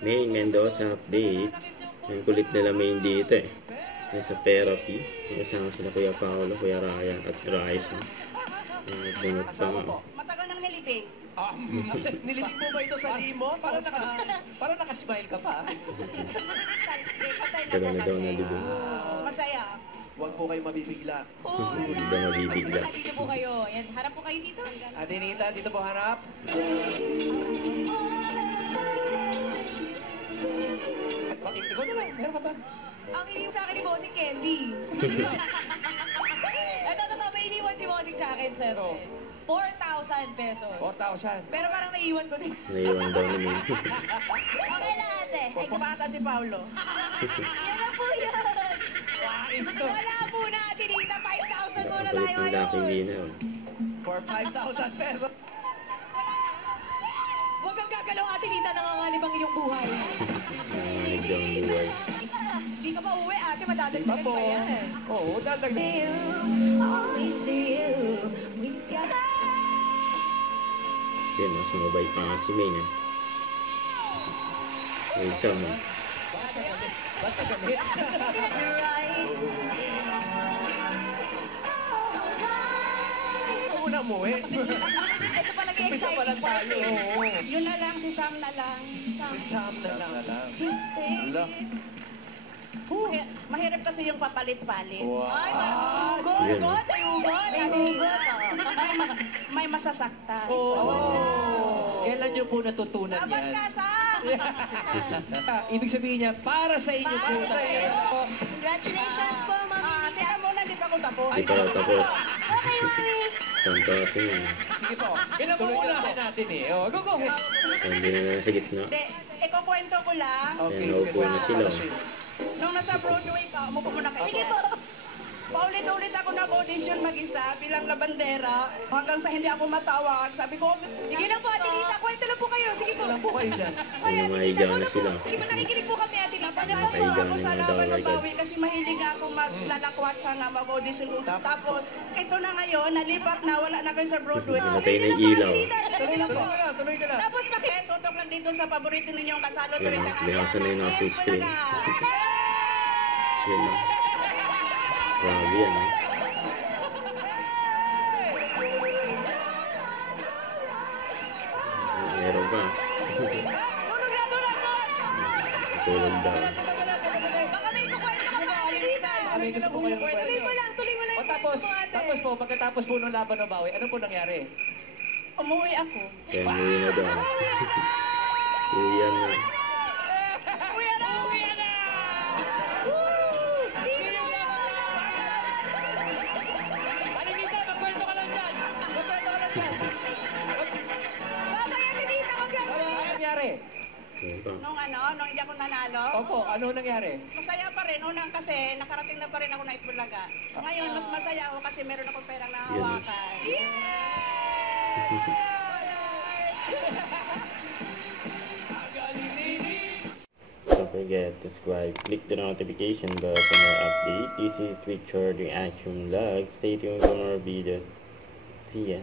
Main Mendoza update. Yung kulit nila main dito eh. Nasa therapy. Kasama sila Kuya Paolo, Kuya Ryan at Raisa. Bunot pa nga. Matagal nang nilibing. Nilibing mo ba ito sa limo? Para nakasmile ka pa. Tagal na daw nalibing. Masaya. Huwag po kayo mabibigla. Huwag daw mabibigla. Dito po kayo. Yan, harap po kayo dito. Adinita, dito po harap. Bakit ikaw na lang? Meron ka ba? Ang iniwan sa akin ni Bossing Candy. Ito, may iniwan si Bossing sa akin, sir. 4,000 pesos. 4,000. Pero parang naiwan ko din. Naiwan daw ni Main. Okay na, ate. Ay, kumata si Paolo. Yan na po yun. Wala po na, Tinita. 5,000 muna Kulit tayo ng Lucky ngayon. Winner. For 5,000 pesos. Huwag kang gagalaw, ate Tinita. Nanganganib ang iyong buhay. Nanganib daw ang buhay. Di ka pa uwi, ate. Madadagdagan pa yan. Oo, dadagdagan. Yan o, sumabay pa nga si Main eh. Raisa mo. Ba't ka gamit? Una mo eh. Ito pala yung Umpisa pa lang exciting tayo. part. Oo. Yun na lang, si Sam na lang. Sam na lang. Wala. Mahirap kasi yung papalit-palit. Wow. Ay, ugot, Yan. ugot, ay ugot. Ay, ugot. May masasaktan. Oh. Kailan nyo po natutunan Dapat yan? ka, Sam! Ibig sabihin niya, para sa inyo po. Para sa iyo. Congratulations po, Mami. Teka muna, di pa ako tapos. Di pa raw tapos. Okay, Mami. Santa kasi yun. Sige po. Pinapumulahan natin eh. Oh, go. Hindi na sa gitna. Hindi, ikukwento ko lang. Okay. Ayan, naupo na sila. Nung nasa Broadway ka, umupo muna kayo. Sige po. Paulit-ulit ako nag-audition mag-isa bilang labandera hanggang sa hindi ako matawag. Sabi ko, sige lang po, Ate Lisa, kwento lang po kayo. Sige po. Wala po kayo dyan. Ay, Yung mga higa na sila. Sige po, nakikinig po kami, Ate Lisa. Ano po, Nakahiga ako na sa yung laban ng daway bawi kasi mahilig ako maglalakwat sa nga mag-audition ko. Tapos, ito na ngayon, nalipat na, wala na kayo sa Broadway. Namatay na yung ilaw. Tuloy lang po. Tuloy ka na. Tapos tutok lang dito sa paborito ninyong kasalo. Yan, Tuloy ka na. binawasan na yung mga full screen. Yan na. Grabe yan ha. Meron pa. Tulog daw. Baka may kukwento ka pa, Ate Lisa. May gusto po kayong kwento. Tuloy mo lang yung O tapos po, pagkatapos po ng laban ng bawi, ano po nangyari? Umuwi ako. Kaya muwi na daw. Uwian na. Uwi na! Uwi na! Alinita, magkwento ka lang dyan. Babay, Ate Lisa, wag yan. Ano nangyari? Yan pa. Nung hindi ako nanalo, Opo, ano nangyari? masaya pa rin. Unang kasi, nakarating na pa rin ako na Itbulaga. Ngayon, mas masaya ako kasi meron akong perang nahawakan. Don't forget to subscribe, click the notification bell for more updates. This is Richard Reaction Vlog. Stay tuned for more videos. See ya.